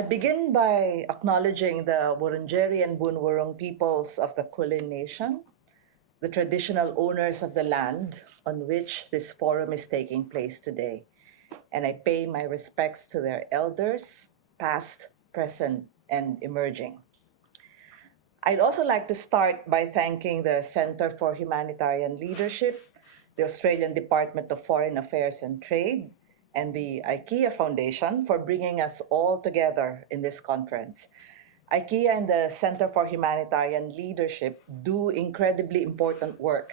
I begin by acknowledging the Wurundjeri and Bunwurrung peoples of the Kulin Nation, the traditional owners of the land on which this forum is taking place today, and I pay my respects to their elders, past, present, and emerging. I'd also like to start by thanking the Center for Humanitarian Leadership, the Australian Department of Foreign Affairs and Trade, and the IKEA Foundation for bringing us all together in this conference. IKEA and the Center for Humanitarian Leadership do incredibly important work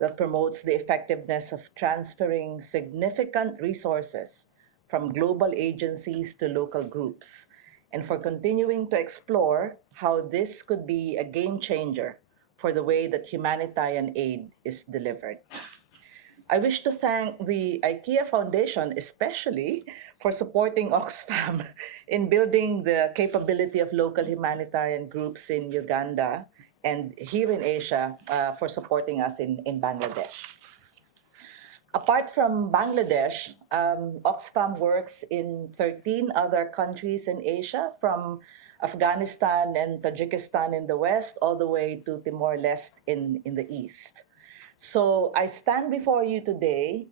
that promotes the effectiveness of transferring significant resources from global agencies to local groups, and for continuing to explore how this could be a game changer for the way that humanitarian aid is delivered. I wish to thank the IKEA Foundation especially for supporting Oxfam in building the capability of local humanitarian groups in Uganda and here in Asia for supporting us in Bangladesh. Apart from Bangladesh, Oxfam works in 13 other countries in Asia, from Afghanistan and Tajikistan in the west all the way to Timor-Leste in the east. So I stand before you today,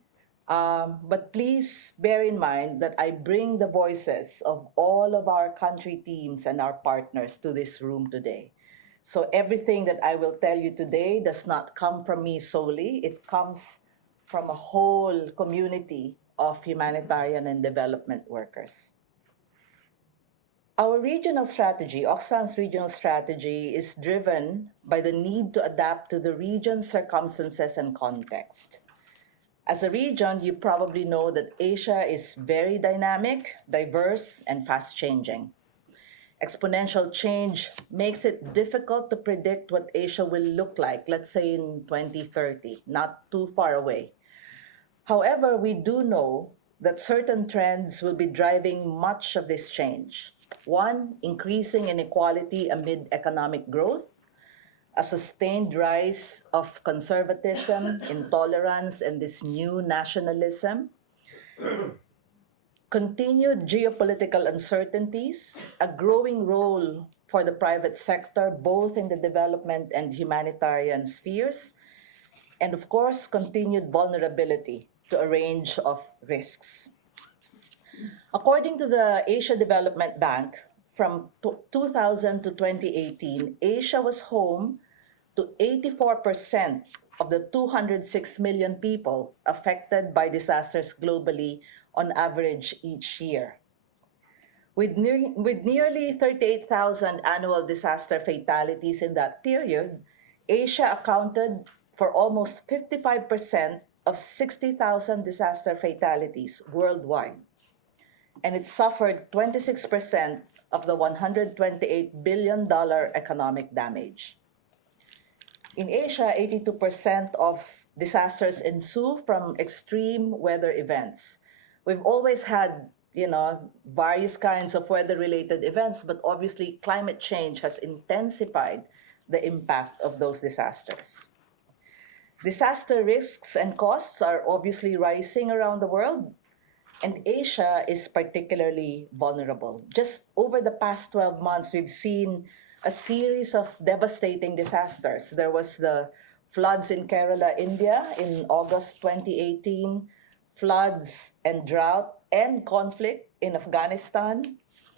but please bear in mind that I bring the voices of all of our country teams and our partners to this room today. So everything that I will tell you today does not come from me solely. It comes from a whole community of humanitarian and development workers. Our regional strategy, Oxfam's regional strategy, is driven by the need to adapt to the region's circumstances and context. As a region, you probably know that Asia is very dynamic, diverse, and fast-changing. Exponential change makes it difficult to predict what Asia will look like, let's say in 2030, not too far away. However, we do know that certain trends will be driving much of this change. One, increasing inequality amid economic growth, a sustained rise of conservatism, intolerance, and this new nationalism, continued geopolitical uncertainties, a growing role for the private sector, both in the development and humanitarian spheres, and of course, continued vulnerability to a range of risks. According to the Asia Development Bank, from 2000 to 2018, Asia was home to 84% of the 206 million people affected by disasters globally on average each year. With nearly 38,000 annual disaster fatalities in that period, Asia accounted for almost 55% of 60,000 disaster fatalities worldwide, and it suffered 26% of the $128 billion economic damage. In Asia, 82% of disasters ensue from extreme weather events. We've always had, various kinds of weather-related events, but obviously climate change has intensified the impact of those disasters. Disaster risks and costs are obviously rising around the world, and Asia is particularly vulnerable. Just over the past 12 months, we've seen a series of devastating disasters. There was the floods in Kerala, India in August 2018, floods and drought and conflict in Afghanistan,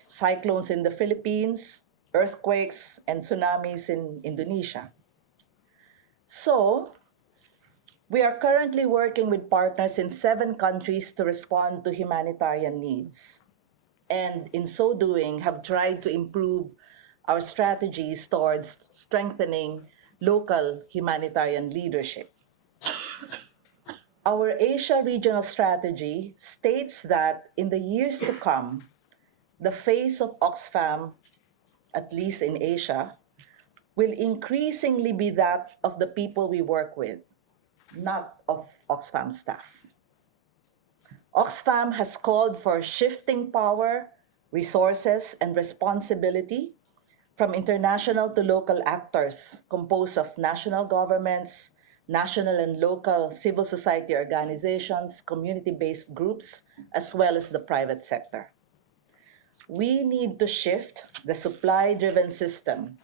cyclones in the Philippines, earthquakes and tsunamis in Indonesia. So, we are currently working with partners in 7 countries to respond to humanitarian needs, and in so doing have tried to improve our strategies towards strengthening local humanitarian leadership. Our Asia regional strategy states that in the years to come, the face of Oxfam, at least in Asia, will increasingly be that of the people we work with, not of Oxfam staff. Oxfam has called for shifting power, resources, and responsibility from international to local actors composed of national governments, national and local civil society organizations, community-based groups, as well as the private sector. We need to shift the supply-driven system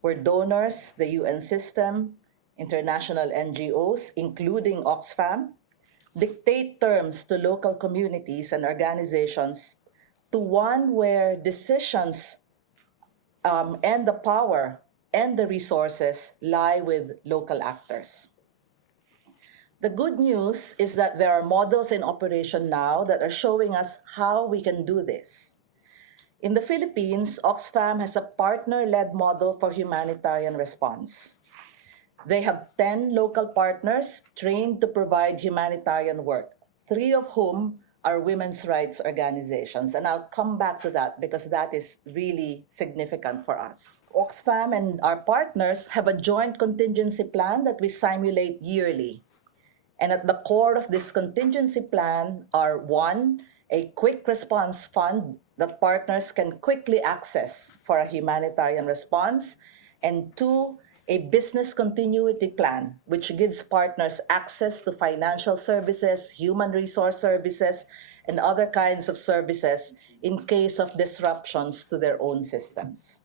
where donors, the UN system, international NGOs, including Oxfam, dictate terms to local communities and organizations to one where decisions and the power and the resources lie with local actors. The good news is that there are models in operation now that are showing us how we can do this. In the Philippines, Oxfam has a partner-led model for humanitarian response. They have 10 local partners trained to provide humanitarian work, 3 of whom are women's rights organizations. And I'll come back to that because that is really significant for us. Oxfam and our partners have a joint contingency plan that we simulate yearly. And at the core of this contingency plan are 1, a quick response fund that partners can quickly access for a humanitarian response, and 2, a business continuity plan, which gives partners access to financial services, human resource services, and other kinds of services in case of disruptions to their own systems.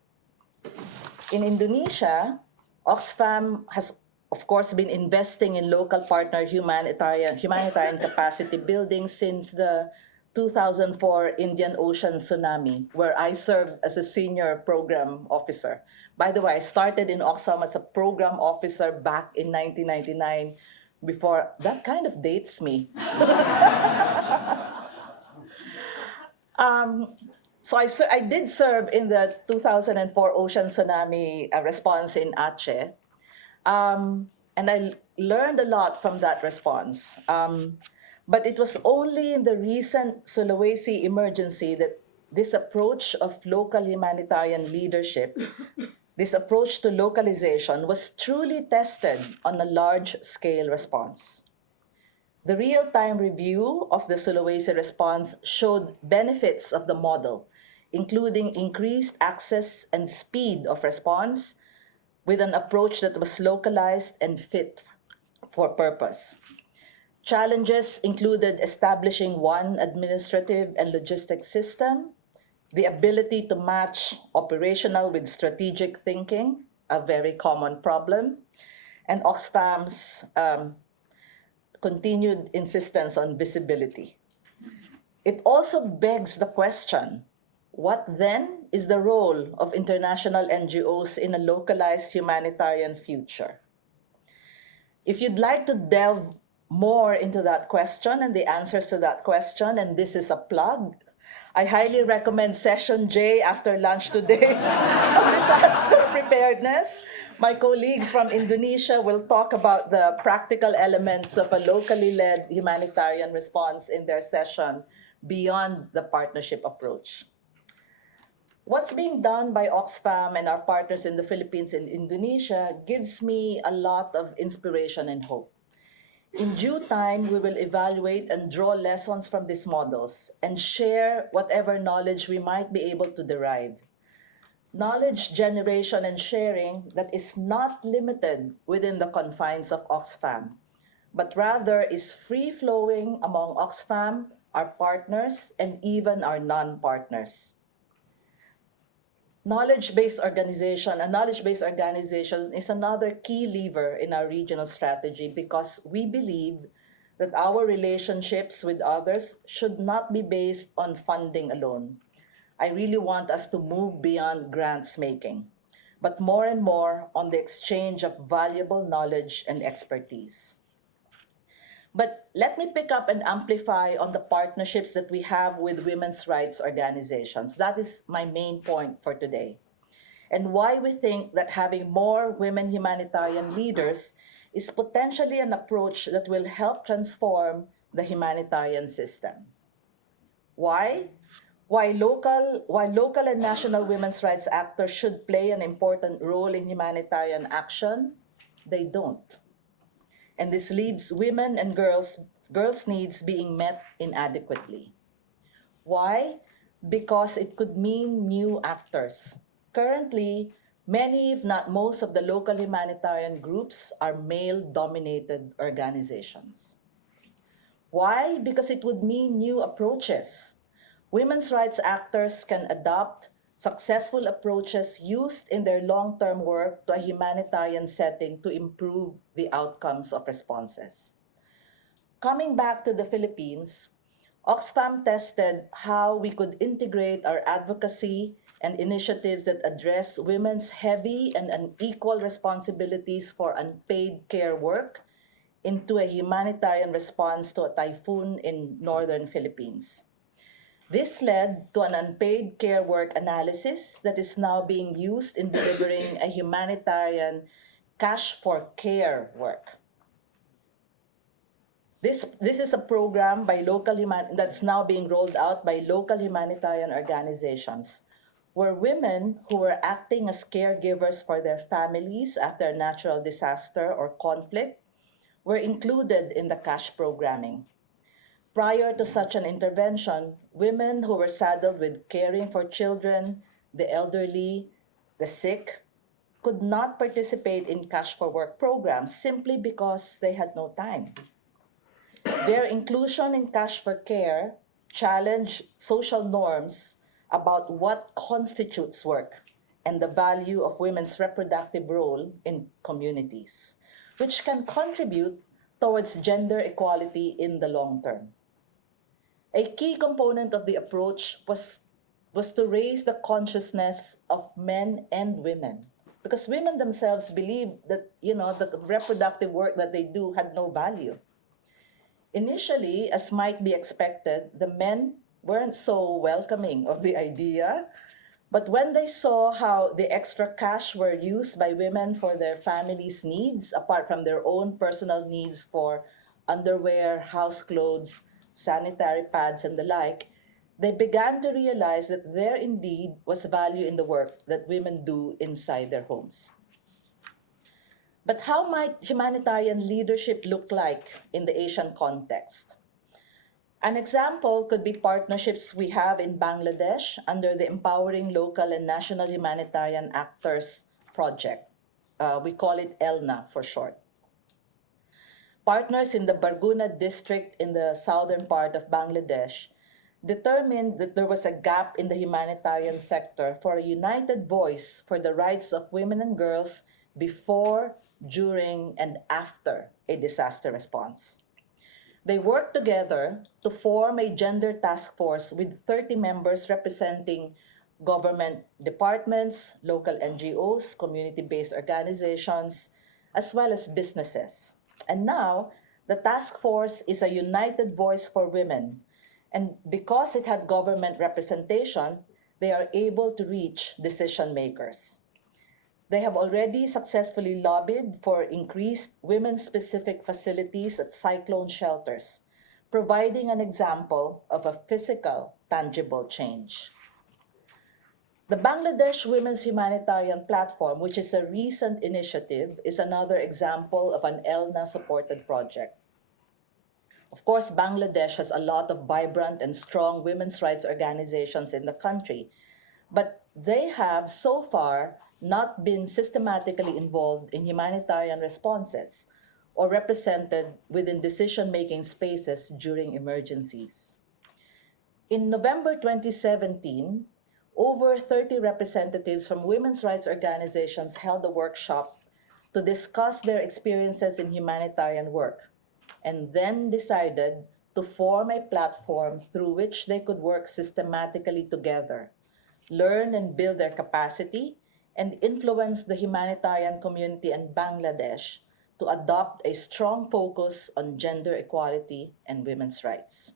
In Indonesia, Oxfam has, of course, been investing in local partner humanitarian capacity building since the 2004 Indian Ocean tsunami, where I served as a senior program officer. By the way, I started in Oxfam as a program officer back in 1999, before that kind of dates me. So I did serve in the 2004 ocean tsunami response in Aceh. And I learned a lot from that response. But it was only in the recent Sulawesi emergency that this approach of local humanitarian leadership, this approach to localization, was truly tested on a large-scale response. The real-time review of the Sulawesi response showed benefits of the model, including increased access and speed of response, with an approach that was localized and fit for purpose. Challenges included establishing one administrative and logistic system, the ability to match operational with strategic thinking, a very common problem, and Oxfam's continued insistence on visibility. It also begs the question, what then is the role of international NGOs in a localized humanitarian future? If you'd like to delve more into that question and the answers to that question, and this is a plug, I highly recommend Session J after lunch today on disaster preparedness. My colleagues from Indonesia will talk about the practical elements of a locally led humanitarian response in their session beyond the partnership approach. What's being done by Oxfam and our partners in the Philippines and Indonesia gives me a lot of inspiration and hope. In due time, we will evaluate and draw lessons from these models and share whatever knowledge we might be able to derive. Knowledge generation and sharing that is not limited within the confines of Oxfam, but rather is free-flowing among Oxfam, our partners, and even our non-partners. A knowledge-based organization is another key lever in our regional strategy because we believe that our relationships with others should not be based on funding alone. I really want us to move beyond grants making, but more and more on the exchange of valuable knowledge and expertise. But let me pick up and amplify on the partnerships that we have with women's rights organizations. That is my main point for today, and why we think that having more women humanitarian leaders is potentially an approach that will help transform the humanitarian system. Why? Why local and national women's rights actors should play an important role in humanitarian action? They don't. And this leaves women and girls' needs being met inadequately. Why? Because it could mean new actors. Currently, many, if not most, of the local humanitarian groups are male-dominated organizations. Why? Because it would mean new approaches. Women's rights actors can adopt successful approaches used in their long-term work to a humanitarian setting to improve the outcomes of responses. Coming back to the Philippines, Oxfam tested how we could integrate our advocacy and initiatives that address women's heavy and unequal responsibilities for unpaid care work into a humanitarian response to a typhoon in northern Philippines. This led to an unpaid care work analysis that is now being used in delivering a humanitarian cash for care work. This is a program by that's now being rolled out by local humanitarian organizations, where women who were acting as caregivers for their families after a natural disaster or conflict were included in the cash programming. Prior to such an intervention, women who were saddled with caring for children, the elderly, the sick, could not participate in cash for work programs simply because they had no time. Their inclusion in cash for care challenged social norms about what constitutes work and the value of women's reproductive role in communities, which can contribute towards gender equality in the long term. A key component of the approach was to raise the consciousness of men and women, because women themselves believed that the reproductive work that they do had no value. Initially, as might be expected, the men weren't so welcoming of the idea, but when they saw how the extra cash were used by women for their families' needs, apart from their own personal needs for underwear, house clothes, sanitary pads, and the like, they began to realize that there indeed was value in the work that women do inside their homes. But how might humanitarian leadership look like in the Asian context? An example could be partnerships we have in Bangladesh under the Empowering Local and National Humanitarian Actors Project. We call it ELNA for short. Partners in the Barguna district in the southern part of Bangladesh determined that there was a gap in the humanitarian sector for a united voice for the rights of women and girls before, during, and after a disaster response. They worked together to form a gender task force with 30 members representing government departments, local NGOs, community-based organizations, as well as businesses. And now, the task force is a united voice for women. And because it had government representation, they are able to reach decision makers. They have already successfully lobbied for increased women-specific facilities at cyclone shelters, providing an example of a physical, tangible change. The Bangladesh Women's Humanitarian Platform, which is a recent initiative, is another example of an ELNA-supported project. Of course, Bangladesh has a lot of vibrant and strong women's rights organizations in the country, but they have so far not been systematically involved in humanitarian responses or represented within decision-making spaces during emergencies. In November 2017, over 30 representatives from women's rights organizations held a workshop to discuss their experiences in humanitarian work, and then decided to form a platform through which they could work systematically together, learn and build their capacity, and influence the humanitarian community in Bangladesh to adopt a strong focus on gender equality and women's rights.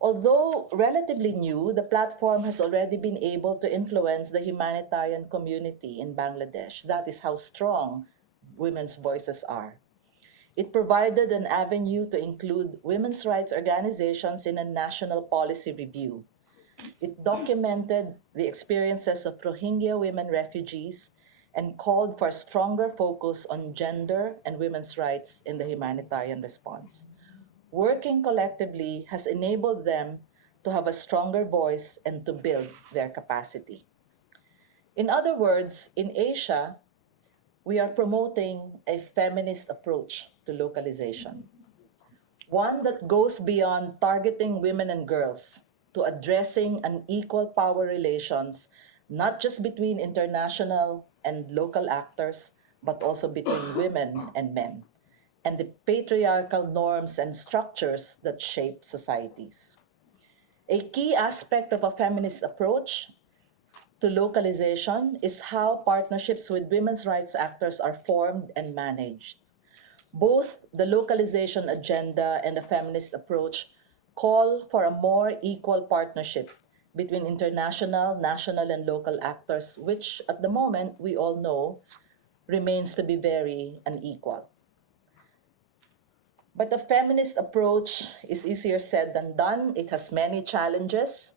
Although relatively new, the platform has already been able to influence the humanitarian community in Bangladesh. That is how strong women's voices are. It provided an avenue to include women's rights organizations in a national policy review. It documented the experiences of Rohingya women refugees and called for a stronger focus on gender and women's rights in the humanitarian response. Working collectively has enabled them to have a stronger voice and to build their capacity. In other words, in Asia, we are promoting a feminist approach to localization, one that goes beyond targeting women and girls to addressing unequal power relations, not just between international and local actors, but also between women and men, and the patriarchal norms and structures that shape societies. A key aspect of a feminist approach to localization is how partnerships with women's rights actors are formed and managed. Both the localization agenda and the feminist approach call for a more equal partnership between international, national, and local actors, which at the moment we all know remains to be very unequal. But the feminist approach is easier said than done. It has many challenges,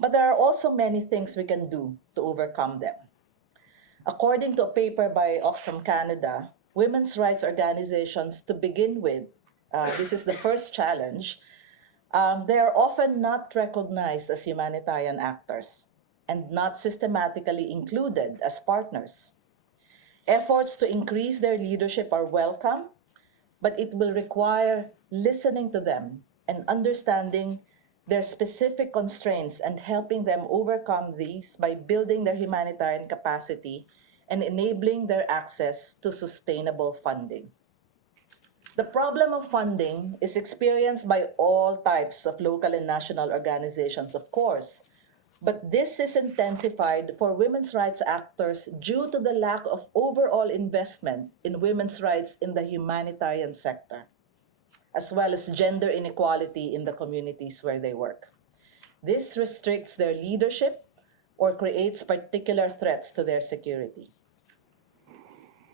but there are also many things we can do to overcome them. According to a paper by Oxfam Canada, women's rights organizations, to begin with, this is the first challenge, they are often not recognized as humanitarian actors and not systematically included as partners. Efforts to increase their leadership are welcome, but it will require listening to them and understanding their specific constraints and helping them overcome these by building their humanitarian capacity and enabling their access to sustainable funding. The problem of funding is experienced by all types of local and national organizations, of course, but this is intensified for women's rights actors due to the lack of overall investment in women's rights in the humanitarian sector, as well as gender inequality in the communities where they work. This restricts their leadership or creates particular threats to their security.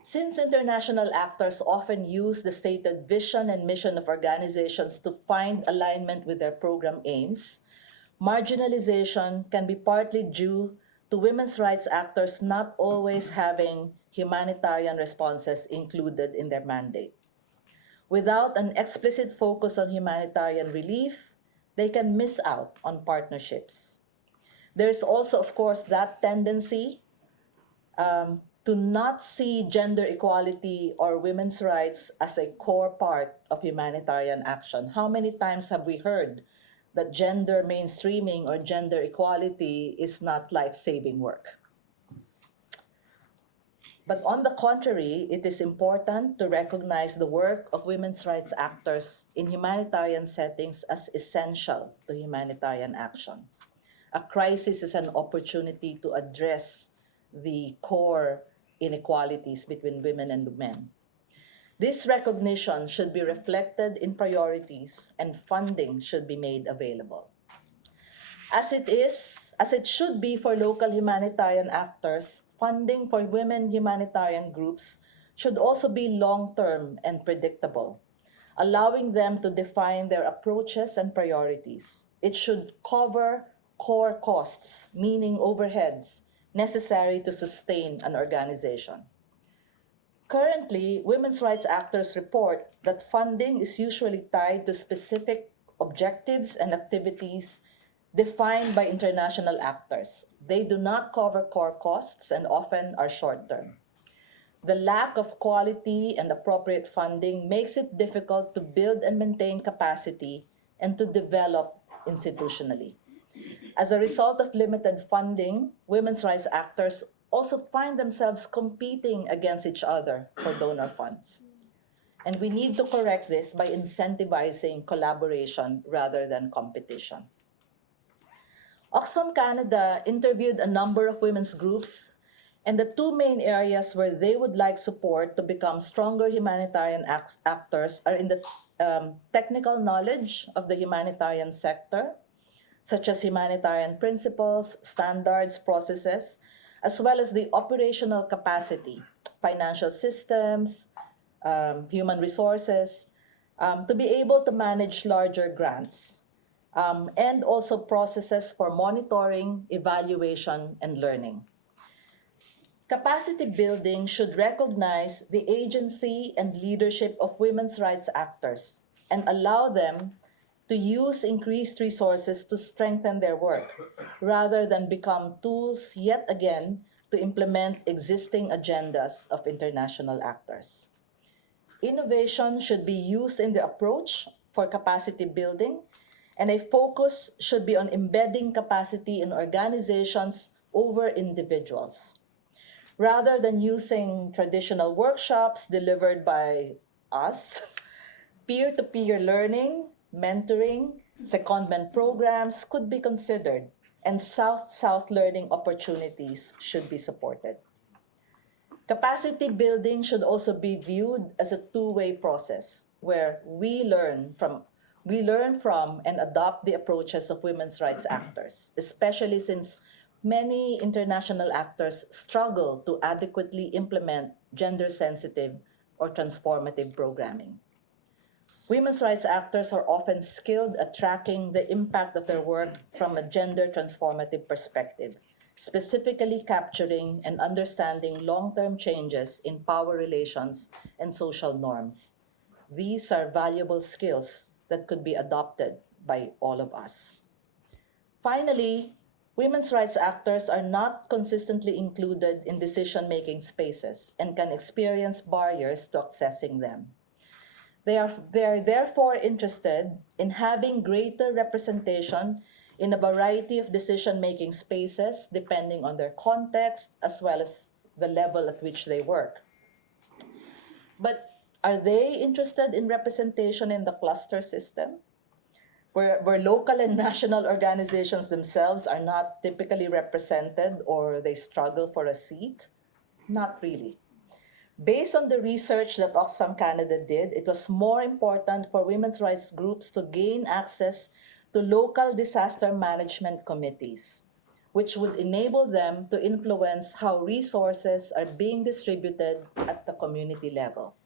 Since international actors often use the stated vision and mission of organizations to find alignment with their program aims, marginalization can be partly due to women's rights actors not always having humanitarian responses included in their mandate. Without an explicit focus on humanitarian relief, they can miss out on partnerships. There is also, of course, that tendency to not see gender equality or women's rights as a core part of humanitarian action. How many times have we heard that gender mainstreaming or gender equality is not life-saving work? But on the contrary, it is important to recognize the work of women's rights actors in humanitarian settings as essential to humanitarian action. A crisis is an opportunity to address the core inequalities between women and men. This recognition should be reflected in priorities and funding should be made available. As it should be for local humanitarian actors, funding for women humanitarian groups should also be long-term and predictable, allowing them to define their approaches and priorities. It should cover core costs, meaning overheads, necessary to sustain an organization. Currently, women's rights actors report that funding is usually tied to specific objectives and activities defined by international actors. They do not cover core costs and often are short-term. The lack of quality and appropriate funding makes it difficult to build and maintain capacity and to develop institutionally. As a result of limited funding, women's rights actors also find themselves competing against each other for donor funds. And we need to correct this by incentivizing collaboration rather than competition. Oxfam Canada interviewed a number of women's groups, and the two main areas where they would like support to become stronger humanitarian actors are in the technical knowledge of the humanitarian sector, such as humanitarian principles, standards, processes, as well as the operational capacity, financial systems, human resources, to be able to manage larger grants, and also processes for monitoring, evaluation, and learning. Capacity building should recognize the agency and leadership of women's rights actors and allow them to use increased resources to strengthen their work, rather than become tools yet again to implement existing agendas of international actors. Innovation should be used in the approach for capacity building, And a focus should be on embedding capacity in organizations over individuals. Rather than using traditional workshops delivered by us, peer-to-peer learning, mentoring, secondment programs could be considered, and South-South learning opportunities should be supported. Capacity building should also be viewed as a two-way process where we learn from and adopt the approaches of women's rights actors, especially since many international actors struggle to adequately implement gender-sensitive or transformative programming. Women's rights actors are often skilled at tracking the impact of their work from a gender transformative perspective, specifically capturing and understanding long-term changes in power relations and social norms. These are valuable skills that could be adopted by all of us. Finally, women's rights actors are not consistently included in decision-making spaces and can experience barriers to accessing them. They are therefore interested in having greater representation in a variety of decision-making spaces depending on their context as well as the level at which they work. But are they interested in representation in the cluster system, where local and national organizations themselves are not typically represented or they struggle for a seat? Not really. Based on the research that Oxfam Canada did, it was more important for women's rights groups to gain access to local disaster management committees, which would enable them to influence how resources are being distributed at the community level.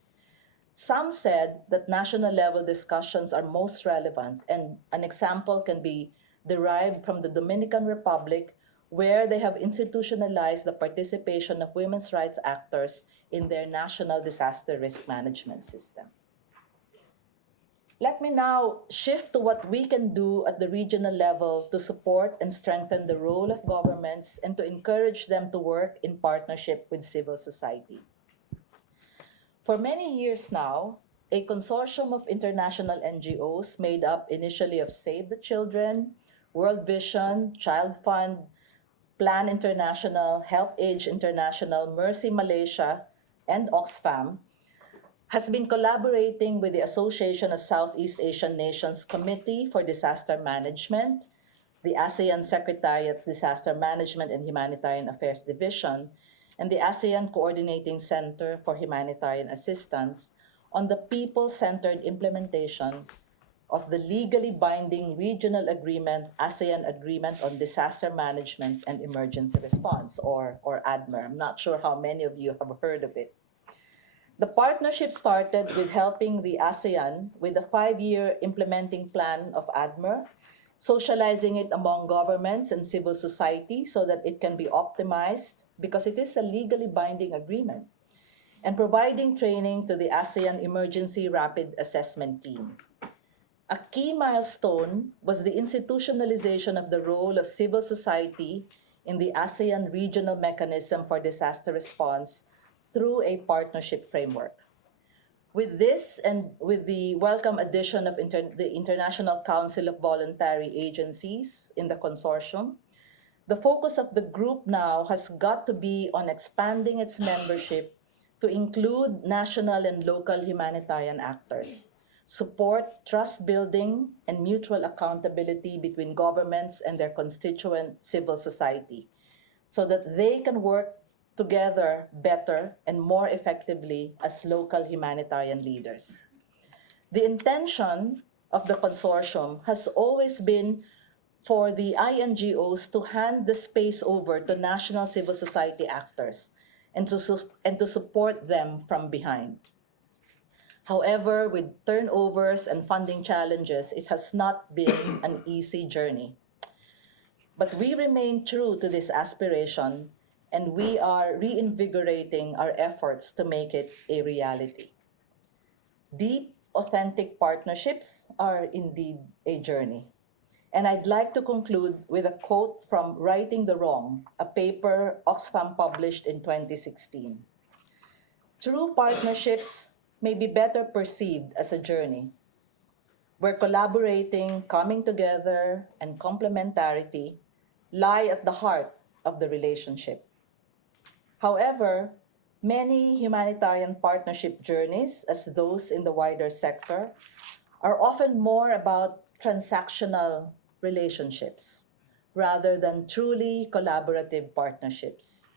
Some said that national level discussions are most relevant, and an example can be derived from the Dominican Republic, where they have institutionalized the participation of women's rights actors in their national disaster risk management system. Let me now shift to what we can do at the regional level to support and strengthen the role of governments and to encourage them to work in partnership with civil society. For many years now, a consortium of international NGOs made up initially of Save the Children, World Vision, Child Fund, Plan International, HelpAge International, Mercy Malaysia, and Oxfam has been collaborating with the Association of Southeast Asian Nations Committee for Disaster Management, the ASEAN Secretariat's Disaster Management and Humanitarian Affairs Division, and the ASEAN Coordinating Center for Humanitarian Assistance on the people-centered implementation of the legally binding regional agreement, ASEAN Agreement on Disaster Management and Emergency Response, or ADMER. I'm not sure how many of you have heard of it. The partnership started with helping the ASEAN with a 5-year implementing plan of ADMER, socializing it among governments and civil society so that it can be optimized because it is a legally binding agreement, and providing training to the ASEAN Emergency Rapid Assessment Team. A key milestone was the institutionalization of the role of civil society in the ASEAN Regional Mechanism for Disaster Response through a partnership framework. With this and with the welcome addition of the International Council of Voluntary Agencies in the consortium, the focus of the group now has got to be on expanding its membership to include national and local humanitarian actors, support trust building and mutual accountability between governments and their constituent civil society, so that they can work together better and more effectively as local humanitarian leaders. The intention of the consortium has always been for the INGOs to hand the space over to national civil society actors and to support them from behind. However, with turnovers and funding challenges, it has not been an easy journey. But we remain true to this aspiration, and we are reinvigorating our efforts to make it a reality. Deep, authentic partnerships are indeed a journey. And I'd like to conclude with a quote from Righting the Wrong, a paper Oxfam published in 2016. True partnerships may be better perceived as a journey, where collaborating, coming together, and complementarity lie at the heart of the relationship. However, many humanitarian partnership journeys, as those in the wider sector, are often more about transactional relationships rather than truly collaborative partnerships.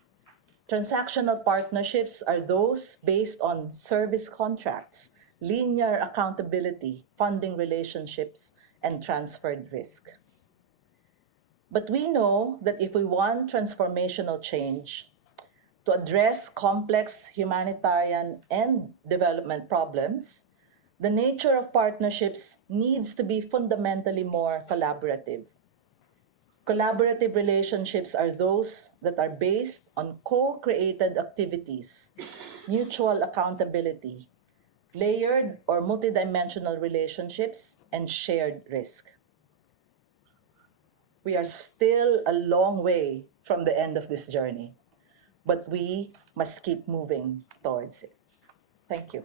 Transactional partnerships are those based on service contracts, linear accountability, funding relationships, and transferred risk. But we know that if we want transformational change to address complex humanitarian and development problems, the nature of partnerships needs to be fundamentally more collaborative. Collaborative relationships are those that are based on co-created activities, mutual accountability, layered or multidimensional relationships, and shared risk. We are still a long way from the end of this journey, but we must keep moving towards it. Thank you.